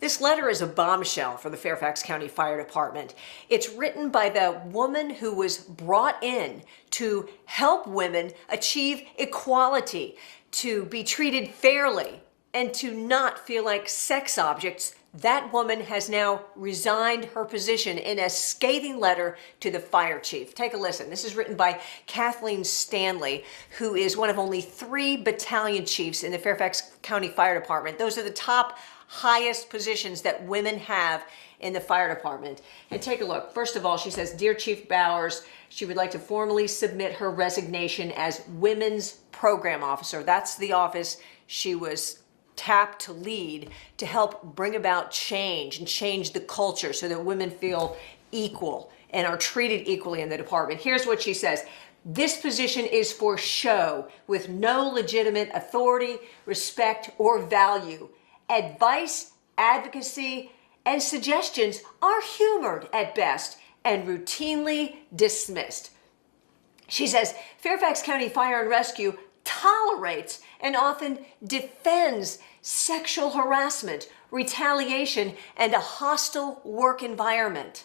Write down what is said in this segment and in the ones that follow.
This letter is a bombshell for the Fairfax County Fire Department. It's written by the woman who was brought in to help women achieve equality, to be treated fairly, and to not feel like sex objects. That woman has now resigned her position in a scathing letter to the fire chief. Take a listen. This is written by Kathleen Stanley, who is one of only 3 battalion chiefs in the Fairfax County Fire Department. Those are the top highest positions that women have in the fire department. And take a look. First of all, she says, "Dear Chief Bowers, she would like to formally submit her resignation as Women's Program Officer." That's the office she was tapped to lead to help bring about change and change the culture so that women feel equal and are treated equally in the department. Here's what she says. "This position is for show with no legitimate authority, respect, or value. Advice, advocacy, and suggestions are humored at best and routinely dismissed." She says Fairfax County Fire and Rescue tolerates and often defends sexual harassment, retaliation, and a hostile work environment.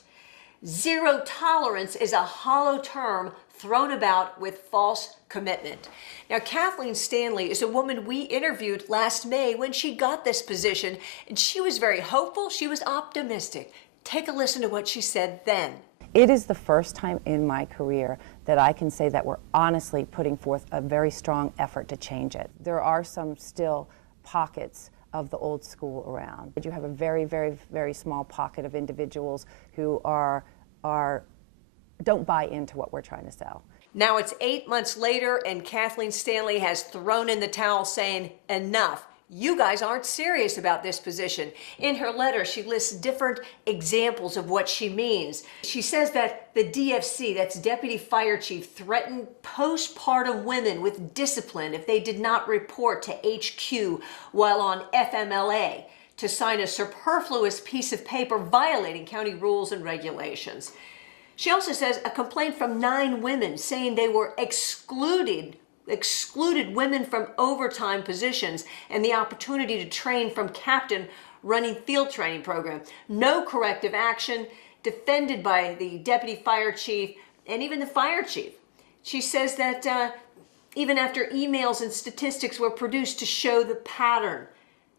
Zero tolerance is a hollow term thrown about with false commitment. Now, Kathleen Stanley is a woman we interviewed last May when she got this position, and she was very hopeful. She was optimistic. Take a listen to what she said then. It is the first time in my career that I can say that we're honestly putting forth a very strong effort to change it. There are some still pockets of the old school around. You have a very, very, very small pocket of individuals who don't buy into what we're trying to sell. Now it's 8 months later, and Kathleen Stanley has thrown in the towel saying, enough. You guys aren't serious about this position. In her letter, she lists different examples of what she means. She says that the DFC, that's Deputy Fire Chief, threatened postpartum women with discipline if they did not report to HQ while on FMLA to sign a superfluous piece of paper violating county rules and regulations. She also says a complaint from 9 women saying they were excluded women from overtime positions and the opportunity to train from captain running field training program. No corrective action, defended by the deputy fire chief and even the fire chief. She says that even after emails and statistics were produced to show the pattern,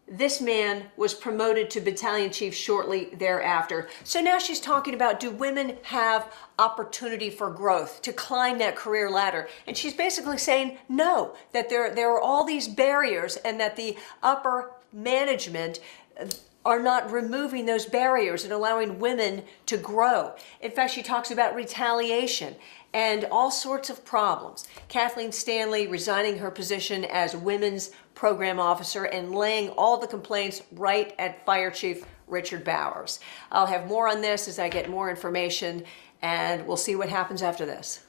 this man was promoted to battalion chief shortly thereafter. So now she's talking about, do women have opportunity for growth, to climb that career ladder? And she's basically saying no, that there are all these barriers and that the upper management are not removing those barriers and allowing women to grow. In fact, she talks about retaliation and all sorts of problems. Kathleen Stanley resigning her position as Women's Program Officer and laying all the complaints right at Fire Chief Richard Bowers. I'll have more on this as I get more information, and we'll see what happens after this.